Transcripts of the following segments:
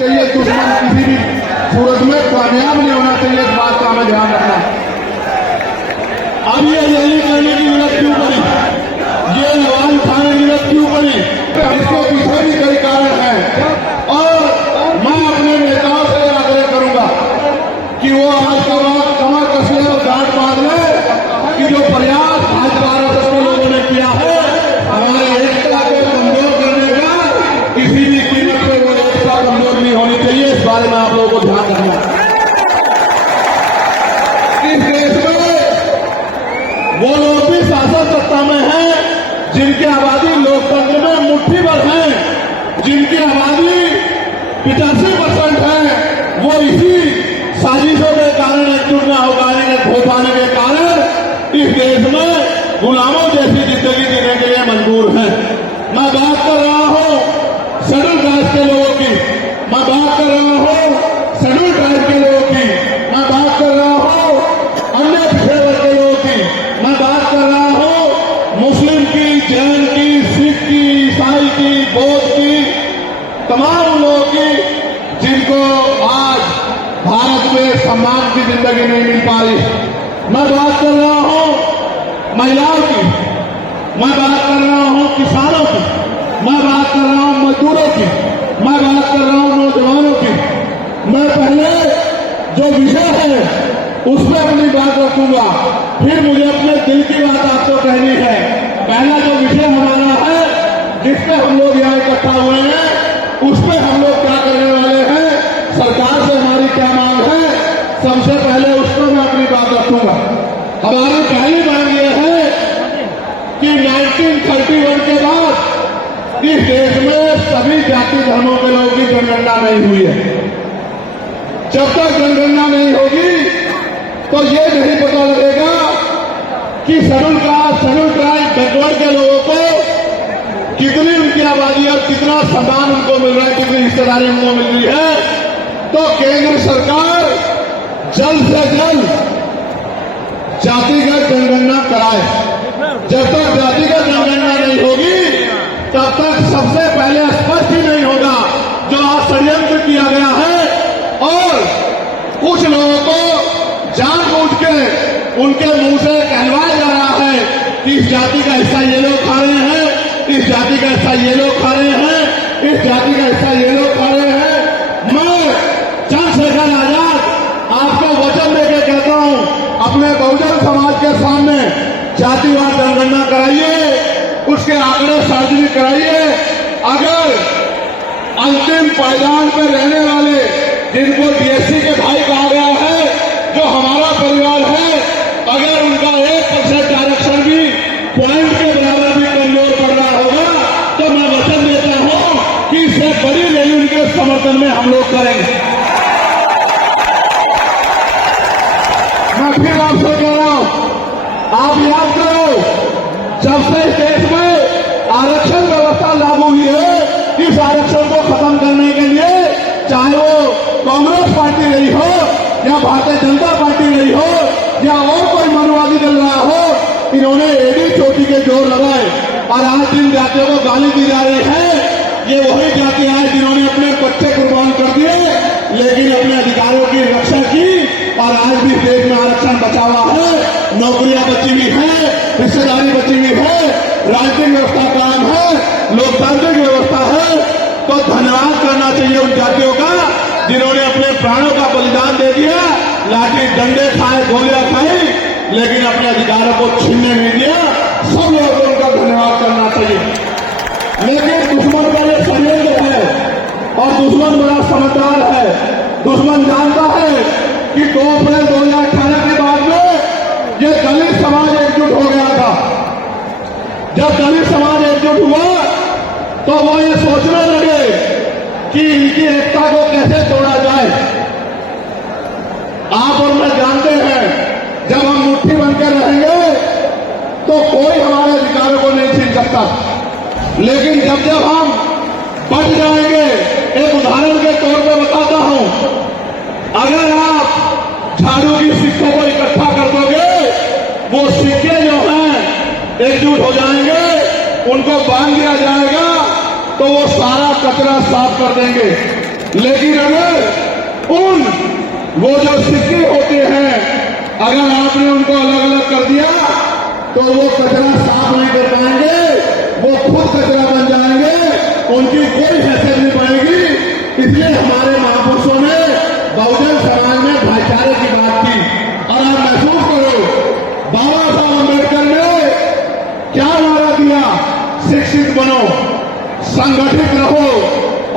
चाहिए, दुश्मन किसी भी सूरत में कामयाब नहीं होना चाहिए। इस बात का हमें ध्यान रखना। अब ये रैली करने की जरूरत क्यों पड़ी, ये आवाज उठाने की जरूरत क्यों पड़ी, इसके पीछे भी कई कारण है। और मैं अपने नेताओं से आग्रह करूंगा कि वो आज के बाद कमर कस ले और गांठ बांध ले कि जो प्रयास भाजपा के लोगों ने किया है हमारे एकता को कमजोर करने का, किसी भी कीमत पर वो एकता कमजोर नहीं होनी चाहिए। इस बारे में आप लोगों को ध्यान रखना। इस देश में वो लोग भी शासन सत्ता में हैं जिनकी आबादी लोकतंत्र में मुट्ठी भर है, जिनकी आबादी 85% है, वो इसी साजिशों के कारण, एकजुट न हो पाने के कारण इस देश में गुलामों जैसी जिंदगी जीने के लिए मजबूर है। मैं बात कर रहा हूं शेड्यूल कास्ट के लोगों की, मैं बात कर रहा हूं शेड्यूल ट्राइब के लोगों की, मैं बात कर रहा हूं अन्य पिछड़े वर्ग के लोगों की, मैं बात कर रहा हूं मुस्लिम की, जैन की, सिख की, ईसाई की, बौद्ध की, तमाम लोगों की जिनको आज भारत में सम्मान की जिंदगी नहीं मिल पा रही। मैं बात कर रहा हूं महिलाओं की, मैं बात कर रहा हूं किसानों की, मैं बात कर रहा हूं मजदूरों की, मैं बात कर रहा हूं नौजवानों की। मैं पहले जो विषय है उस पर अपनी बात रखूंगा, फिर मुझे अपने दिल की बात आपको कहनी है। पहला जो विषय हमारा है जिसपे हम लोग यहाँ इकट्ठा हुए हैं, उस पर हम लोग क्या करने वाले हैं, सरकार से हमारी क्या मांग है, सबसे पहले उस पर मैं अपनी बात रखूंगा। हमारी पहली मांग यह है कि 1931 के बाद इस देश में सभी जाति धर्मों के लोगों की जनगणना नहीं हुई है। जब तक जनगणना नहीं होगी तो ये नहीं पता लगेगा कि schedule caste, schedule tribe, backward के लोगों को कितनी उनकी आबादी और कितना सम्मान उनको मिल रहा है, कितनी हिस्सेदारी उनको मिल रही है। तो केंद्र सरकार जल्द से जल्द जातिगत जनगणना कराए। जब तक जातिगत जनगणना नहीं होगी तब तक सबसे पहले स्पष्ट ही नहीं होगा जो आज षड्यंत्र किया गया है और कुछ लोगों को जानबूझ के उनके मुंह से कहलवाया जा रहा है कि इस जाति का हिस्सा ये लोग खा रहे हैं, इस जाति का हिस्सा ये लोग खा रहे हैं, इस जाति का हिस्सा ये लोग खा रहे हैं। मैं चंद्रशेखर आजाद आपको वचन देके कहता हूं, अपने बहुजन समाज के सामने जातिवार जनगणना कराइए, उसके आंकड़े सार्वजनिक कराइए। अगर अंतिम पायदान पर रहने वाले जिनको बीएससी के भाई कहा गया है, जो हमारा परिवार है, अगर उनका 1% आरक्षण भी पॉइंट के बराबर भी कमजोर पड़ रहा होगा तो मैं वचन देता हूं कि इससे बड़ी रैली उनके समर्थन में हम लोग करेंगे। मैं फिर आपसे कह रहा हूं, आप याद करो, जब से इस देश में आरक्षण व्यवस्था लागू हुई है, इस आरक्षण को खत्म करने के लिए चाहे वो कांग्रेस पार्टी रही हो या भारतीय जनता पार्टी रही हो या और कोई मनुवादी दल रहा हो, इन्होंने एड़ी चोटी के जोर लगाए और आज जिन जातियों को गाली दी जा रही है, ये वही जातियां हैं जिन्होंने अपने बच्चे कुर्बान कर दिए लेकिन अपने अधिकारों की रक्षा की और आज भी देश में आरक्षण बचा हुआ है, नौकरियां बची हुई है, हिस्सेदारी बची हुई है, राजनीतिक व्यवस्था कायम है, लोकतांत्रिक व्यवस्था है। तो धन्यवाद करना चाहिए उन जातियों का जिन्होंने अपने प्राणों का बलिदान दे दिया, लाठी डंडे खाए, गोलियां खाई, लेकिन अपने अधिकारों को छीनने नहीं दिया। सब लोगों को उनका धन्यवाद करना चाहिए। लेकिन दुश्मन का ये षड्यंत्र है और दुश्मन बड़ा समझदार है। दुश्मन जानता है कि 2 अप्रैल 2018 के बाद में ये दलित समाज एकजुट हो गया था। जब दलित समाज एकजुट हुआ तो वो ये सोचने लगे कि इनकी एकता को कैसे तोड़ा जाए। आप और मैं जानते हैं, जब हम मुट्ठी बनकर रहेंगे तो कोई हमारे अधिकारों को नहीं छीन सकता, लेकिन जब जब हम बच जाएंगे, एक उदाहरण के तौर पर बताता हूं, अगर आप झाड़ू की सिक्कों को इकट्ठा कर दोगे, वो सिक्के जो हैं एकजुट हो जाएंगे, उनको बांध दिया जाएगा तो वो सारा कचरा साफ कर देंगे। लेकिन अगर वो जो सिक्के होते हैं, अगर आपने उनको अलग अलग कर दिया तो वो कचरा साफ नहीं कर पाएंगे, वो खुद कचरा बन जाएंगे, उनकी कोई हैसियत नहीं बनेगी। इसलिए हमारे महापुरुषों ने बहुजन समाज में भाईचारे की बात की। और आप महसूस करो, बाबा साहब अम्बेडकर ने क्या वादा दिया? शिक्षित बनो, संगठित रहो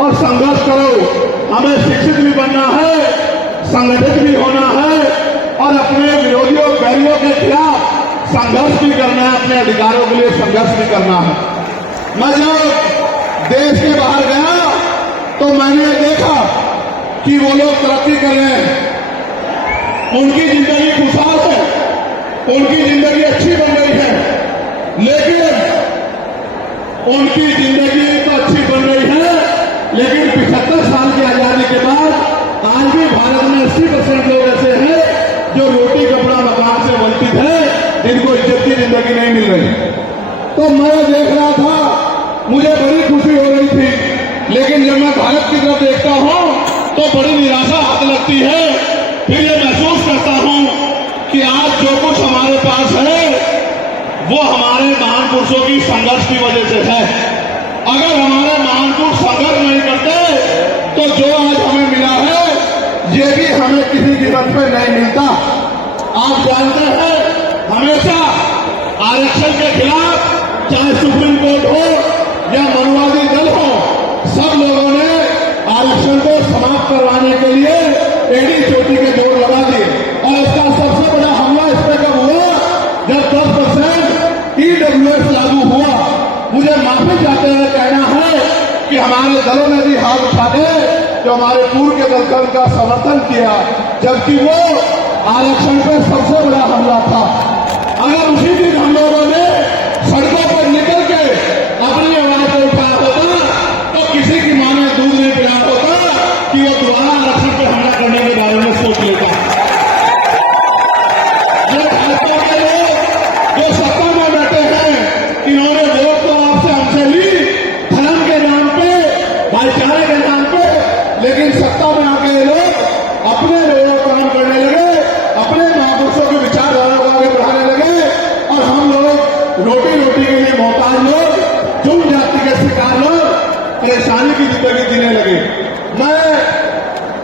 और संघर्ष करो। हमें शिक्षित भी बनना है, संगठित भी होना है और अपने विरोधियों बैरियों के खिलाफ संघर्ष भी करना है, अपने अधिकारों के लिए संघर्ष भी करना है। मैं जब देश के बाहर गया तो मैंने देखा कि वो लोग तरक्की कर रहे हैं, उनकी जिंदगी खुशहाल है, उनकी जिंदगी अच्छी बन रही है। लेकिन उनकी जिंदगी तो अच्छी बन रही है, लेकिन 75 साल की आजादी के बाद आज भी भारत में 80% लोग ऐसे हैं जो रोटी कपड़ा मकान से वंचित है, जिनको इज्जत की जिंदगी नहीं मिल रही। तो मैं देख रहा था, मुझे बड़ी खुशी हो रही थी, लेकिन जब मैं भारत की तरफ देखता हूं तो बड़ी निराशा हाथ लगती है। फिर ये महसूस करता हूं कि आज जो कुछ हमारे पास है वो हमारे महान पुरुषों की संघर्ष की वजह से है। अगर हमारे महान पुरुष संघर्ष नहीं करते तो जो आज हमें मिला है ये भी हमें किसी कीमत पे नहीं मिलता। आप जानते हैं, हमेशा आरक्षण के खिलाफ चाहे सुप्रीम कोर्ट हो या मनुवादी दल हो, सब लोगों ने आरक्षण को समाप्त करवाने के लिए एड़ी चोटी के जोर लगा दिए। और इसका सबसे बड़ा हमला इस पर कब हुआ? जब 10% EWS लागू हुआ। मुझे माफी चाहते हुए कहना है कि हमारे दलों ने भी हाथ उठाते जो हमारे पूर्व के दल का समर्थन किया, जबकि वो आरक्षण पर सबसे बड़ा हमला था। अगर उसी दिन हम लोगों ने सड़कों पर निकल के अपनी आवाज को उठाया होता तो किसी की मां ने दूध नहीं पिलाया होता कि वो दोबारा आरक्षण पर हमला करने के बारे में सोच लेता। जो सत्ता में बैठे हैं, इन्होंने वोट तो आपसे हमसे ली धर्म के नाम पे, भाईचारे के नाम पे, लेकिन सत्ता में आके ये लोग अपने लोगों को काम करने लगे, अपने महापुरुषों के विचारधारा को आगे बढ़ाने लगे और हम लोग रोटी रोटी के लिए मोहताज लोग, जुम जाति के शिकार लोग परेशानी की जिंदगी जीने लगे। मैं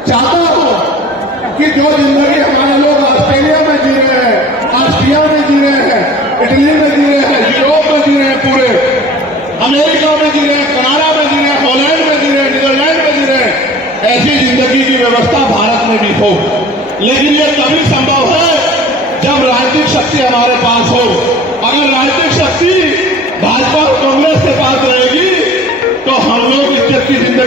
चाहता हूं कि जो जिंदगी हमारे लोग ऑस्ट्रेलिया में जी रहे हैं, ऑस्ट्रिया में जी रहे हैं, इटली में जी रहे हैं, यूरोप में जी रहे हैं, पूरे अमेरिका में जी रहे हैं, कनाडा में जी रहे हैं, हॉलैंड में जी रहे हैं, नीदरलैंड में जी रहे हैं, ऐसी जिंदगी की व्यवस्था भारत में भी हो। लेकिन ये तभी संभव है जब राजनीतिक शक्ति हमारे पास हो। अगर राजनीतिक शक्ति भाजपा और कांग्रेस के पास रहेगी तो हम लोग इज्जत की जिंदगी